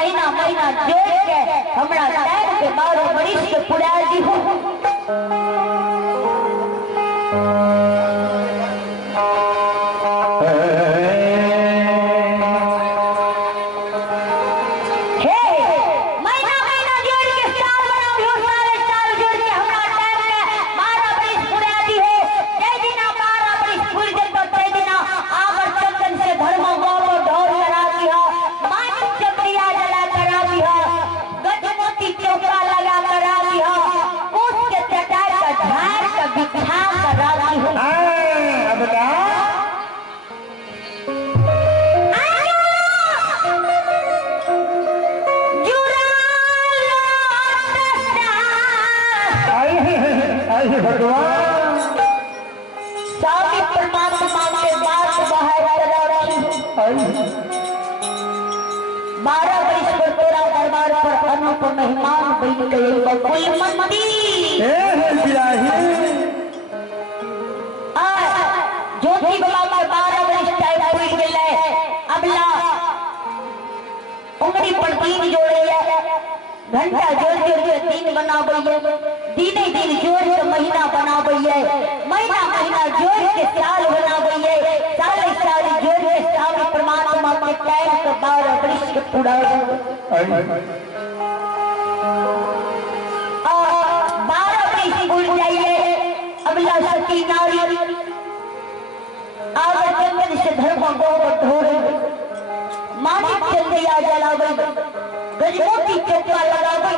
महीना महीना जोड़ के हमरा टाइम के 12 बरिस के पुरा दी हो। स्वामी परमात्मा के बात बाहर 12 वर्ष पर तोरा दरबार पर अनूप मेहमान बन गए कोई मंदी ज्योति बाबा 12 वर्ष टाइम हो गए अबला उंगली पर 3 जोड़े घंटा जोड़ जोड़ 3 बनाबे दिने दिन जोड़ के महीना बनाबे महीना महीना जोड़ के साल बनाबे साल साल जोड़ के स्वामी परमात्मा के टाइम के 12 वर्ष के पूरा और 12 वर्ष उड़ जाइए अबला सती नारी आगे जंगल से धर्म गोबर ढोरे मानिक चंदिया जलावे गजमोती चौका लगावे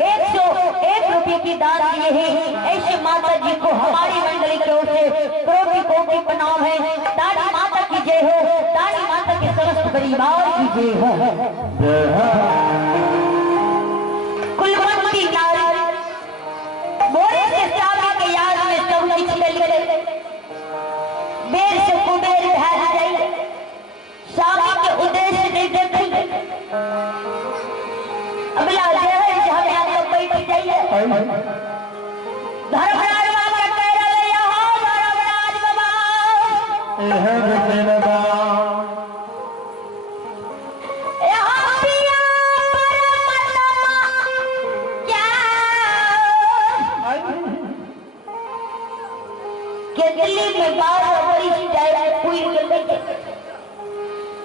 101 रुपये की दान दिए हैं। ऐसे माता जी को हमारी मंडली की ओर से कोटि कोटि प्रणाम है। दानी माता की जय हो, दानी माता के समस्त परिवार की जय हो। कुलवंती नारी मोरे से चावल के याद में सब कुछ चल गए, बेर से कुबेर भैर जाए, स्वामी के उद्देश्य नहीं देखेंगे। अगला जय जहाँ आपको बैठ जाइए। धर्मराज बाबा कह रहे हो, धर्मराज बाबा दिल्ली में 12 वर्ष जाए कोई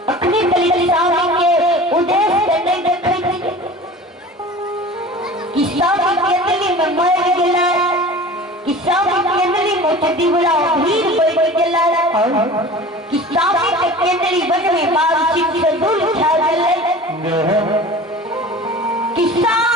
अपनी दलित स्वामी के उद्देश्य नहीं देखेंगे कि स्वामी केंद्री में मर गया, कि स्वामी केंद्री में दिवड़ा भीड़ बैठ गया, कि स्वामी के केंद्री बन में मानसिक से दूर छा गए, कि स्वामी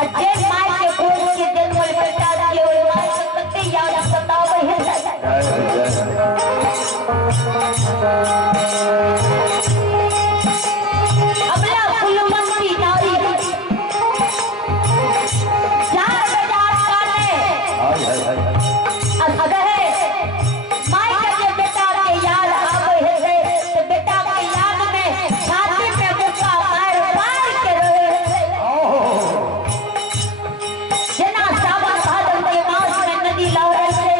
अजय माय के कोल के जन्म बेटा दिए ओए माय कते याद सतावे है अबला फुलमती नारी चार बाजार काले अगर माय के बेटा के याद आवे है तो बेटा के याद में छाती पे मुक्का मार मार के रहे है जना सावा साधन के मास में नदी लावे है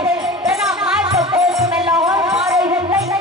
जना माय को कोस में लाहौर मारे है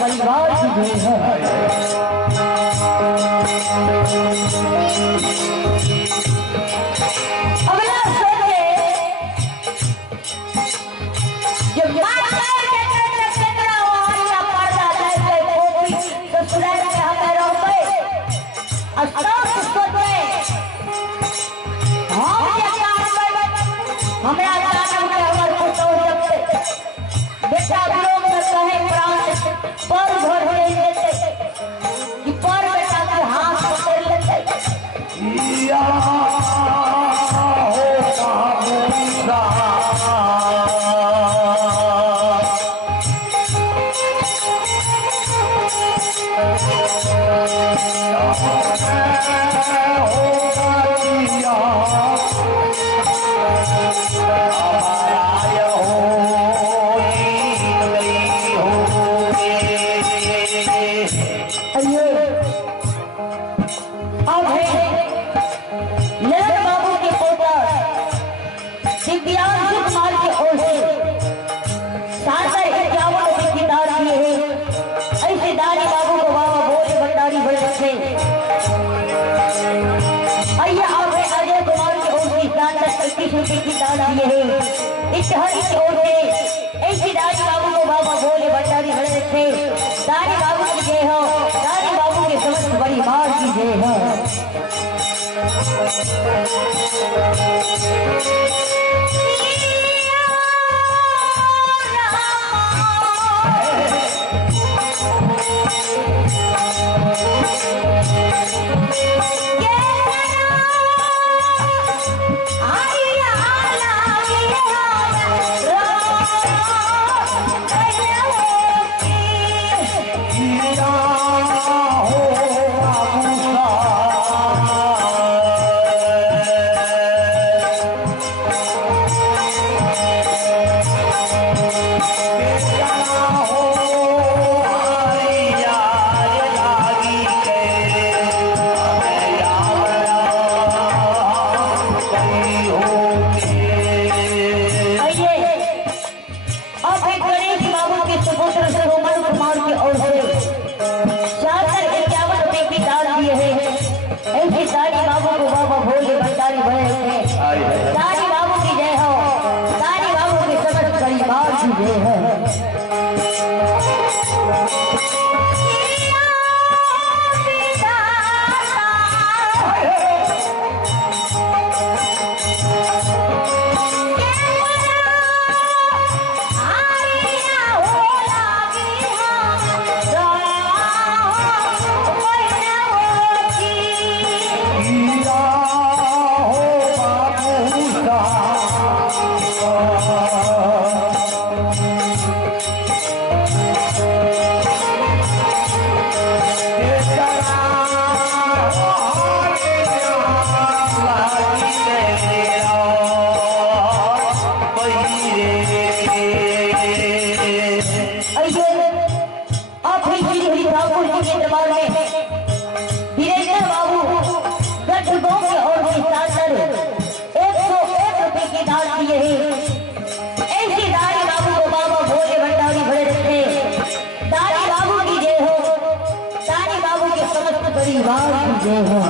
परिवार की जय है। दान दिए हैं। इस हरी की ओर से ऐसी दानी बाबू को बाबा भोले भंडारी भरे थे। दानी बाबू की जय हो, दानी बाबू के समस्त बड़ी मार की जय हो। दानी बाबू की जय हो, दानी बाबू की समस्त परिवार की जय हो। परिवार की जय हो।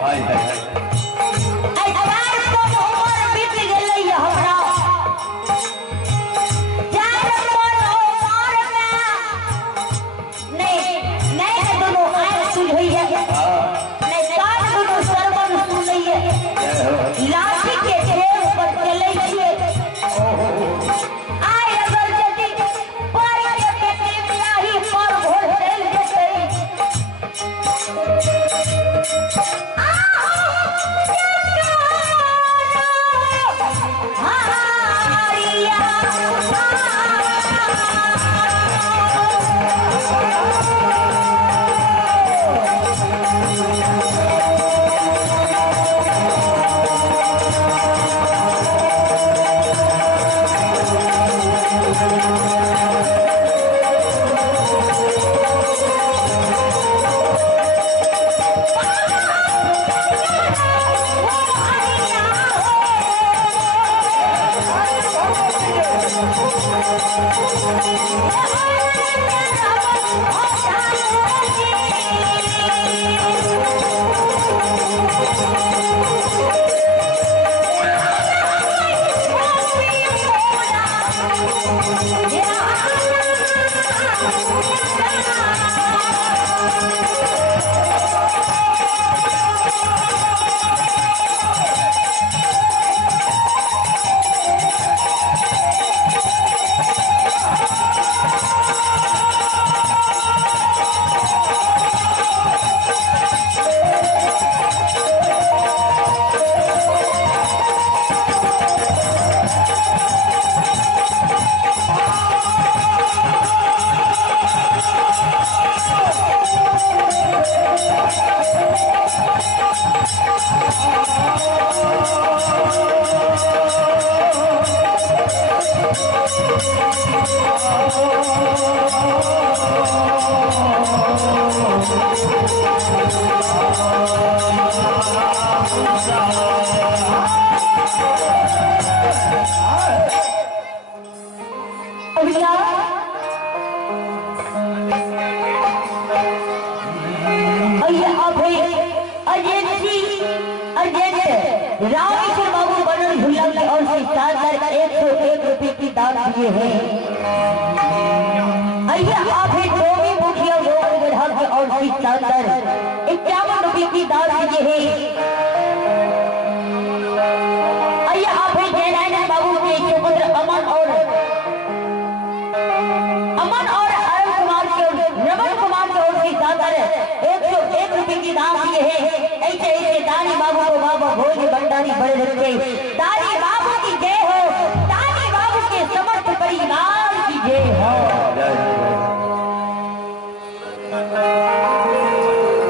हाय हाय शानदार 101 रुपए की दान दिए हैं। आइए आप ही टोमी मुखिया और शानदार 51 रुपए की दान दिए हैं। आइए आप ही जयनारायण बाबू के सुपुत्र अमन और अरुण कुमार के रमन कुमार के और शानदार 101 रुपए की दान दिए हैं। ऐसे ऐसे दानी बाबू को बाबा भोज भंडारी बड़े रखे। दानी बाबू की जय हो, दानी बाबू के समस्त परिवार की जय हो।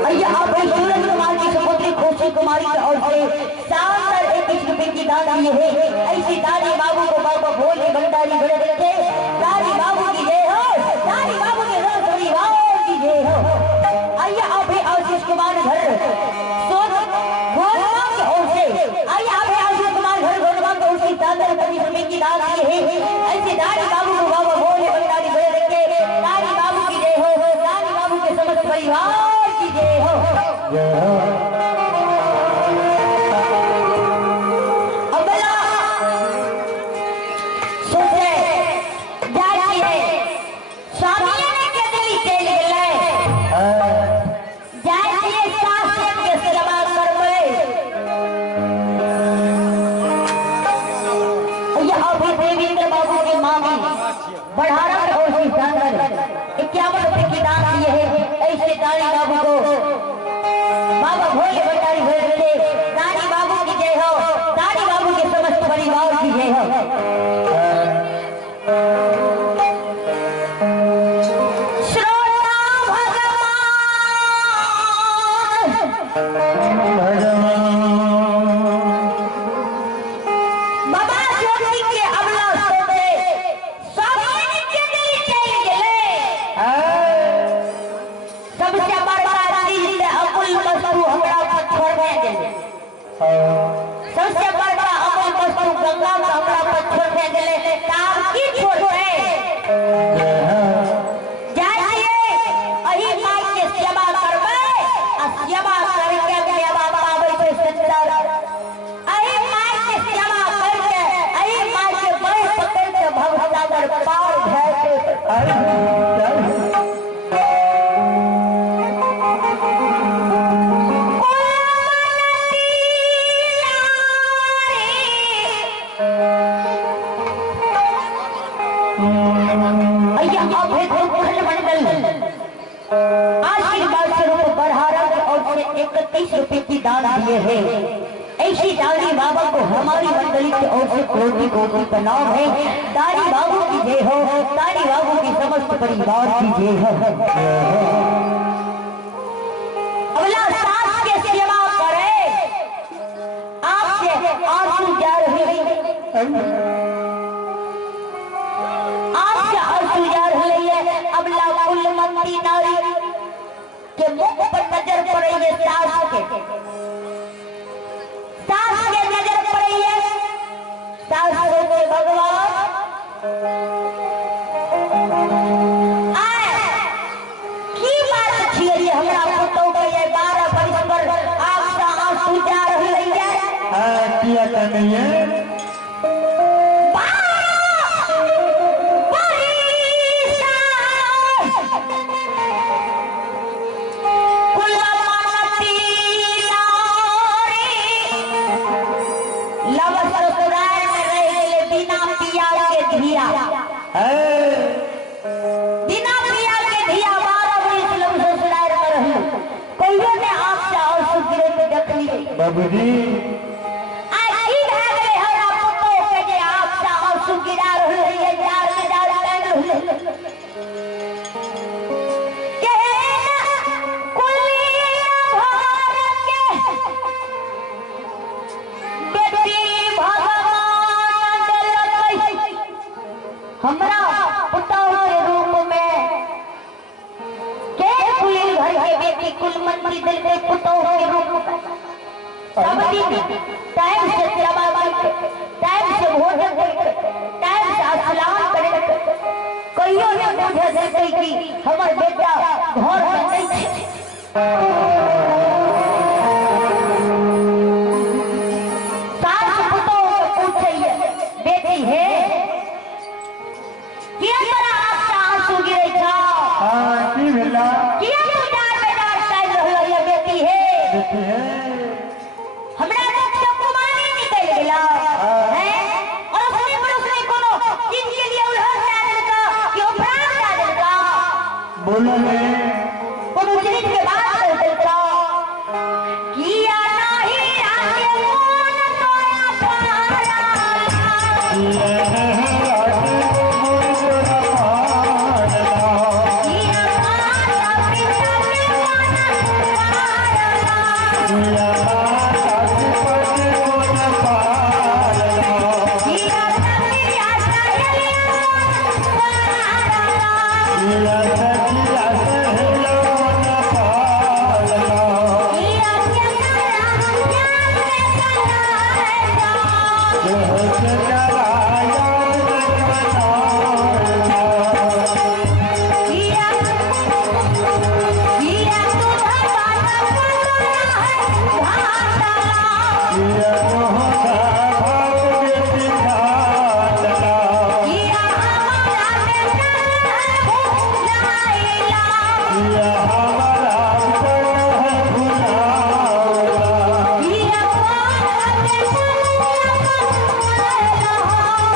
आइए आप सूरज कुमार की सुपुत्री खुशी कुमारी की ओर से शानदार 21 रुपए की दान दिए हैं। ऐसी दानी बाबू को बाबा भोज भंडारी बड़े रखे। दानी बाबू की जय हो, दानी बाबू के समस्त परिवार की जय हो। आइए आप आशीष कुमार घर की दान दिए हैं। ऐसे दानी बाबू को बाबा भोले भंडारी बड़े रखे। दानी बाबू की जय हो, दानी बाबू के समस्त परिवार की जय हो। अबला सोचे जाइए स्वामी ने के दिली चल गेले जाइए शासन के सेवा करबे। देवेंद्र बाबू के मामी बढ़ारा और शानदार 51 रुपए की दान दिए हैं। ऐसे दानी बाबू को बाबा भोले भंडारी भरे रखे। दानी बाबू की जय हो, दानी बाबू के समस्त परिवार की जय हो। श्रोता सबसे बड़ा अमल वस्तु गंगा का हमरा पर छोड़ दे गेले तार की छोड़े जाइए अही माई के सेवा करबे आ सेवा करके सेवा पावे छै सुंदर। अही माई के सेवा करके अही माई के बड़ पकड़ के भवसागर पार भए आशीर्वाद स्वरूप बढ़ारा और 31 रुपए की दान दिए हैं। ऐसी दानी बाबा को हमारी मंडली की ओर से कोटि कोटि प्रणाम है। दानी बाबू की जय हो, दानी बाबू की समस्त परिवार की जय हो। अगला सास के सेवा करे आपसे आंसू जा रहे हैं, आपसे आंसू जा रहे हैं। अबला कुलमती नारी के मुख पर नजर पड़े है, सास के नजर पड़े है। सास सोचे भगवान की बात छिए हमरा पुतौ के 12 वर्ष पर आपसे आंसू जा रहे हैं। किया नहीं है बिना पिया के धिया 12 वर्ष लग ससुराल में रही। कहियो ने आपसे और सुगिरे में देखली बाबूजी आई भए गेले हमरा पुतो के जे आपसे और सुगिरा रही है। जार में जार रही के कुलिया भर के बेटी भगवान दिलकै हमरा पुतौ के रूप में के कुलीन घर के बेटी कुलमती दिल के पुतौ के रूप में सब दिन टाइम से सेवा करके, टाइम से भोजन करके, टाइम से स्नान करके कहियो ने बुझे देते कि हमर बेटा घर में नहीं है। सास पुतौ के पूछे बोलो ने पुरुषनी के बात करता किया नहीं आगे कौन तोरा पारा किया आगे कौन तोरा पारा किया माता पिता के मन पारा किया माता पिता के मन पारा किया सखिया सहेलिया पारा किया सखिया सहेलिया मन पारा किया चंद्रा ज्ञान में कलाएगा जो चला याद बनाया किया किया तुझा बाता बंदना है भाषा किया मोहना भाग बेटी खाला किया हमारा बेटा भुलाएला किया हमारा बन है भुलाओला किया पार बेटा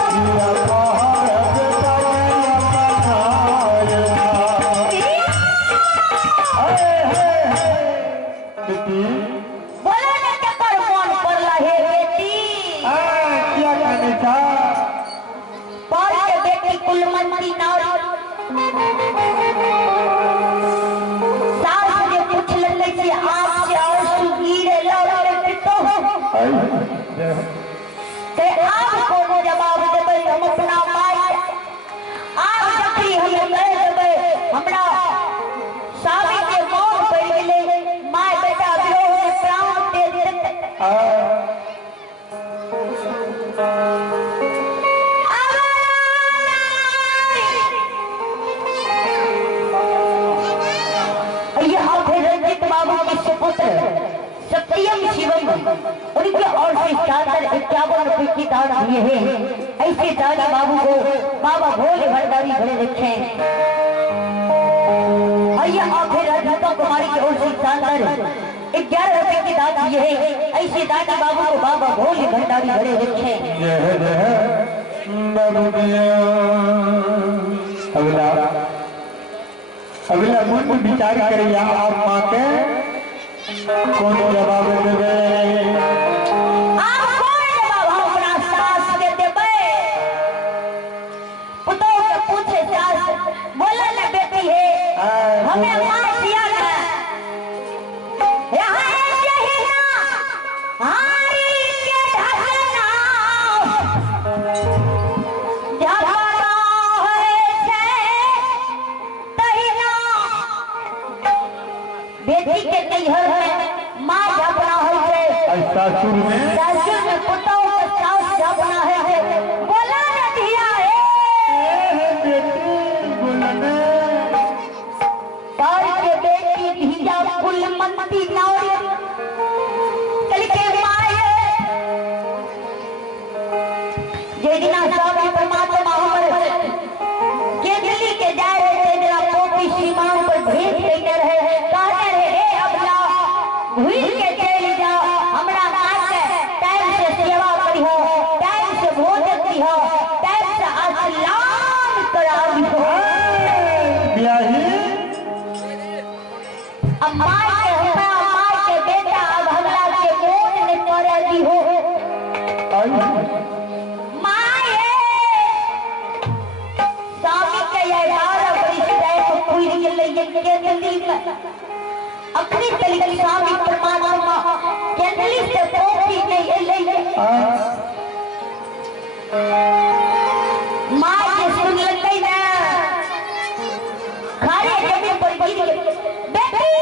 किया पहाड़ बेटा बेटी बोले न चक्कर मन पड़ला हे बेटी क्या कहने था पाल के बेटी कुलमती नारी सास जे पूछलन से आँख से आंसू गिरे लौटे पितो ते आप कोनो जवाब देबै हम अपना माई आप जखरी हम कह देबै हमरा सावी के मौत पड़ गेलै माय बेटा विरोह में प्राण दे देतै यहाँ पे रंजित बाबू के सुपुत्र सत्यम शिवम उनके और से चादर 51 रुपए की दान दिए हैं। ऐसे दानी बाबू को बाबा भोले भंडारी भरे रखे हैं। यहाँ पे राधिका कुमारी की ओर से चादर 11 रुपए की दान दिए हैं। ऐसे दानी बाबू को बाबा भोले भंडारी भरे रखे हैं। अगला अगला मुंड विचार करिए आप माँ के कौन जवाब देवे आप कौन जवाब हम अपना सास के देबै पुतोह के पूछे सास बोले न बेटी है हमें मार दिया ना यहाँ ऐसे ही ना हारी के ढकना झपना है छे तहिना बेटी के नैहर में माँ झपना है छे सासुर में सासुर में पुतोह के सास झपना है छे बोला न दिया है बेटी बोलने पाल के बेटी धिया कुलमती नारी चल के माये जेदिना स्वामी परमात्मा हमर केंद्री के जाए रहे जरा पोपी सीमाओं पर भेंट देते रहे कहते रहे हे अबला भूल के चल जा हमरा मां के टाइम से सेवा करी हो टाइम से भोजन दी हो टाइम से आसलाम करावी हो ब्याही अम्मा के हमरा अम्मा के बेटा अब हमरा के मोन ने करे दी हो माए स्वामी के 11 बरिस रहे तो पूरी गेलै के दिल्ली में अखनी तलिक स्वामी परमात्मा केंद्री से पोपी नहीं एलै माँ के सुन लगे ना खारे जमीन पर गिर गए बेटी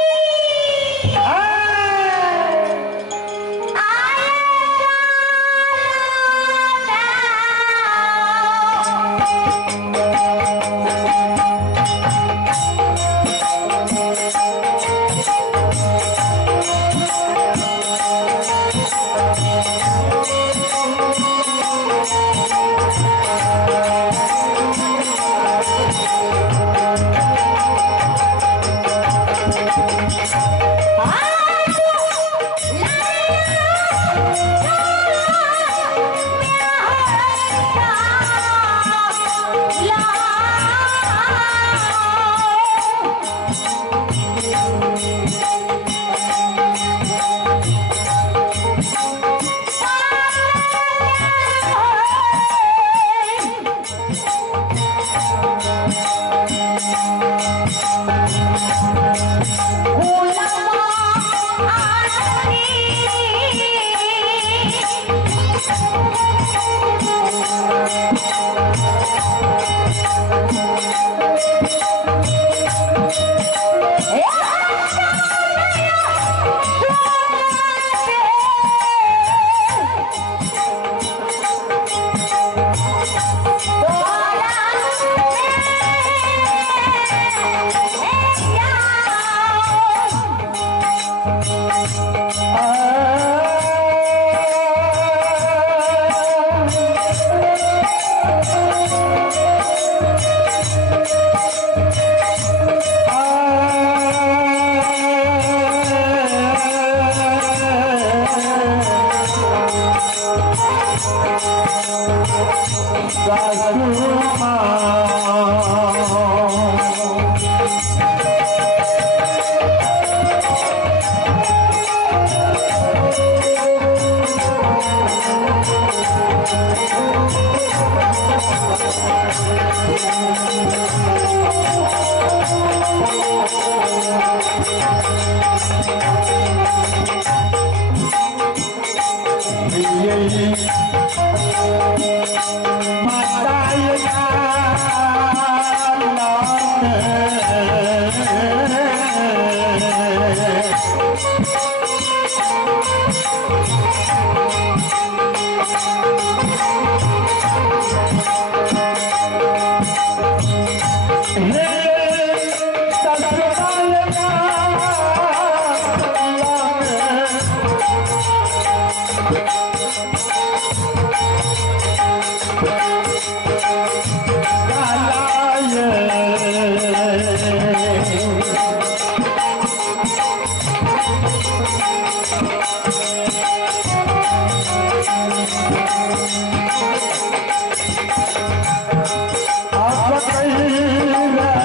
आप कहीं रह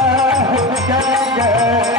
गए